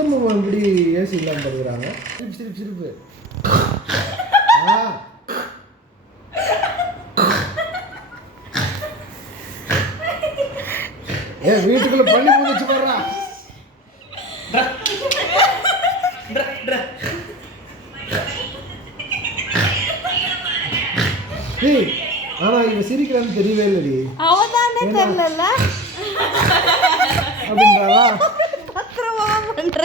அத்தம்மா இப்படி ஏசி இல்லாமல் தருகிறாங்க. சிரிப்பு சிரிப்பு சிரிப்பு. வீட்டுக்குள்ள பண்ணி பூந்துச்சு போடுறா. ஆனா இவன் சிரிக்கிறான்னு தெரியவே இல்லடி. அவதானே தெரியல அப்படின்றாளா? பத்திரமா பண்ற